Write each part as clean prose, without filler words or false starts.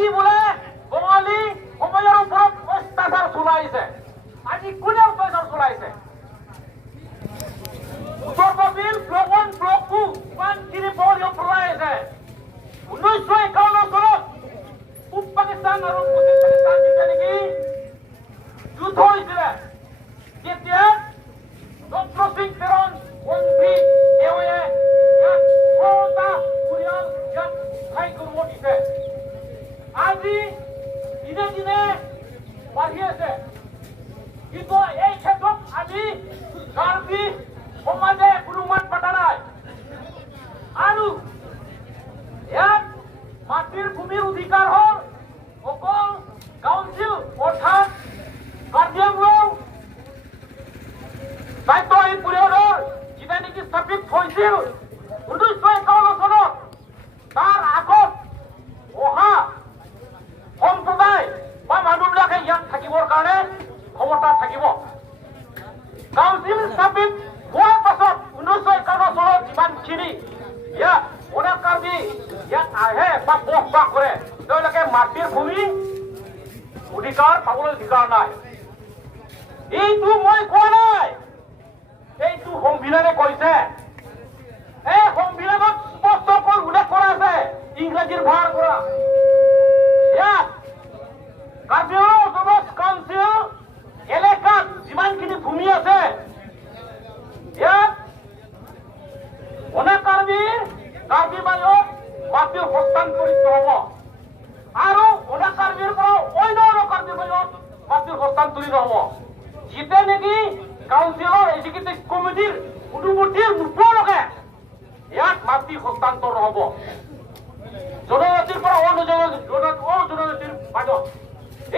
আজি বোলে বঙালী সময়ৰ ওপৰত অত্যাচাৰ চলাইছে। আজি কোনে অত্যাচাৰ চলাইছে? উত্তৰ কপিল ব্লক 1 ব্লক 2 ইমানখিনি বঙালী চলাইছে। 1951 চনত পূব পাকিস্তান আৰু পশ্চিম পাকিস্তান যেতিয়া নেকি যুদ্ধ হৈছিলে, তেতিয়া ডক্টৰ সিং পেৰন মন্ত্ৰী তেওঁৱে ইয়াত 6টা পৰিয়াল ইয়াত ঠাই কৰিব দিছে। আজি দিনে দিনে বাঢ়ি আছে, কিন্তু এই ক্ষেত্ৰত আজি কাৰ্বি সমাজে কোনো মাত পতা নাই। আৰু ইয়াত মাটিৰ ভূমিৰ অধিকাৰ হ'ল অকল কাউন্সিল অৰ্থাৎ কাৰ্বি আংলং দায়িত্ব এই পৰিষদৰ যেতিয়া নেকি স্থাপিত হৈছিল 1951 চনত, তাৰ আগত অহা সম্প্ৰদায় বা মানুহবিলাকে ইয়াত থাকিবৰ কাৰণে ক্ষমতা থাকিব। কাউন্সিল স্থাপিত হোৱাৰ পাছত 1951 চনত যিমানখিনি ইয়াত অনেক কাৰ্বি ইয়াত আহে বা বসবাস কৰে, তেওঁলোকে মাটিৰ ভূমি অধিকাৰ পাবলৈ অধিকাৰ নাই। এইটো মই কোৱা নাই, এইটো সংবিধানে কৈছে। এই সংবিধানত স্পষ্টকৈ উল্লেখ কৰা আছে ইংৰাজীৰ ভাষাৰ পৰা। ইয়াত কাৰ্বি আংলং অটোনমাছ কাউন্সিল এলেকাত যিমানখিনি ভূমি আছে, ইয়াত অনেক কাৰ্বি মাজত মাটিৰ হস্তান্তৰিত হ'ব আৰু অনেক কাৰ্বিৰ পৰা অন্য কাৰ্বিৰ মাজত মাটিৰ হস্তান্তৰিত হ'ব। যেতিয়া নেকি কাউন্সিলৰ এক্সিকিউটিভ কমিটিৰ অনুমতি নোপোৱালৈকে ইয়াত মাটি হস্তান্তৰ নহ'ব। জনজাতিৰ পৰা অজনজাতিৰ মাজত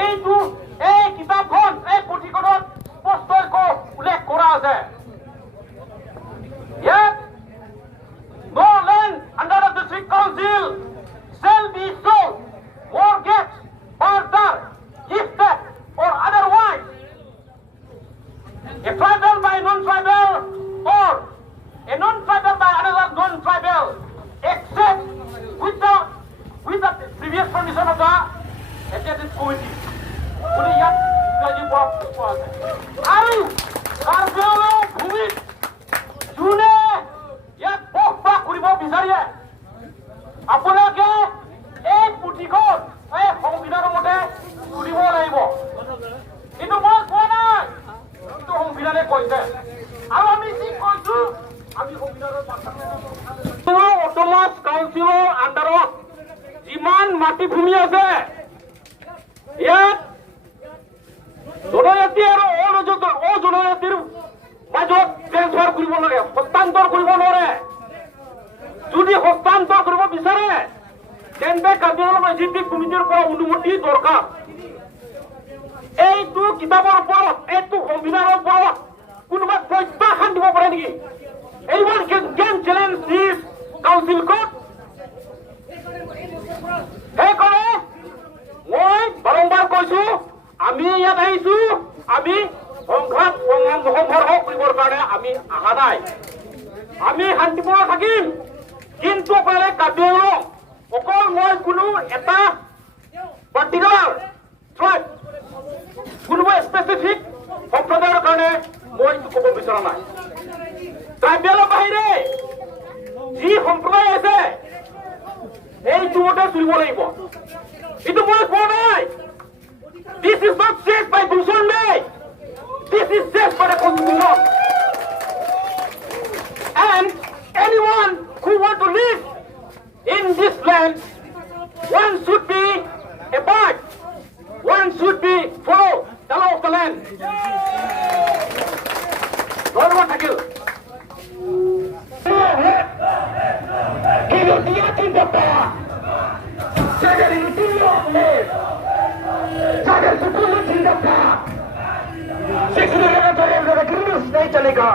এইটো এই কিতাপখন এই পুথিখনত স্পষ্টকৈ উল্লেখ কৰা আছে। ইয়াত no land under the district council shall be sold, mortgaged, bartered, gifted or otherwise a tribal by non-tribal or a non-tribal by another non-tribal except with the previous permission of the executive committee. Kuni yat kaji bora ase aru Karbi Anglong bhumit june yat bokba koribo bichariye আপোনালোকে এই পুথিখন এই সংবিধানৰ মতে কৰিব লাগিব। কিন্তু মই কোৱা নাই, কিন্তু সংবিধানে কৈছে আৰু আমি যি কৈছো আমি সংবিধানৰ অটোনমাছ কাউন্সিলৰ আণ্ডাৰত যিমান মাটি ভূমি আছে, ইয়াত জনজাতি আৰু অজনজাতিৰ মাজত ট্ৰেন্সফাৰ কৰিব নোৱাৰে, হস্তান্তৰ কৰিব নোৱাৰে। যদি হস্তান্তৰ কৰিব বিচাৰে তেন্তে কাৰ্বি আংলং এক্সিকিউটিভ কমিটিৰ পৰা অনুমতি দৰকাৰ। এইটো কিতাপৰ ওপৰত, এইটো সংবিধানৰ ওপৰত কোনোবা প্ৰত্যাখ্যান দিব পাৰে নেকি? Anyone can challenge this council code? সেইকাৰণে মই বাৰম্বাৰ কৈছো, আমি ইয়াত আহিছো, আমি সংঘৰ্ষ কৰিবৰ কাৰণে আমি অহা নাই। আমি শান্তিপূৰ্ণ থাকিম, কিন্তু আপোনালোকে কাৰ্বি আংলং অকল মই কোনো এটা পাৰ্টিকুলাৰ ট্ৰাইব, কোনোবা স্পেচিফিক সম্প্ৰদায়ৰ কাৰণে মই এইটো ক'ব বিচৰা নাই। ট্ৰাইবেলৰ বাহিৰে যি সম্প্ৰদায় আছে এইটো মতে চলিব লাগিব। কিন্তু মই কোৱা নাই this is not said by Bhushan May, this is said by the Constitution. And anyone who want to live in this land, one should be abide, one should be follow the law of the land. Dhanyabad থাকিল। नहीं चलेगा,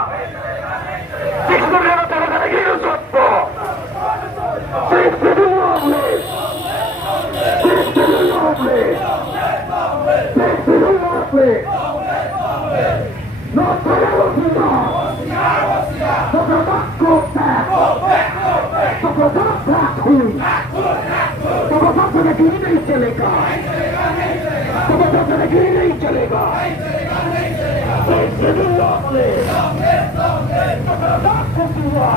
जबरदस्त लगी नहीं चलेगा, जबरदस्त लगी नहीं चलेगा। जय श्री राम बोले, जबरदस्त हुआ।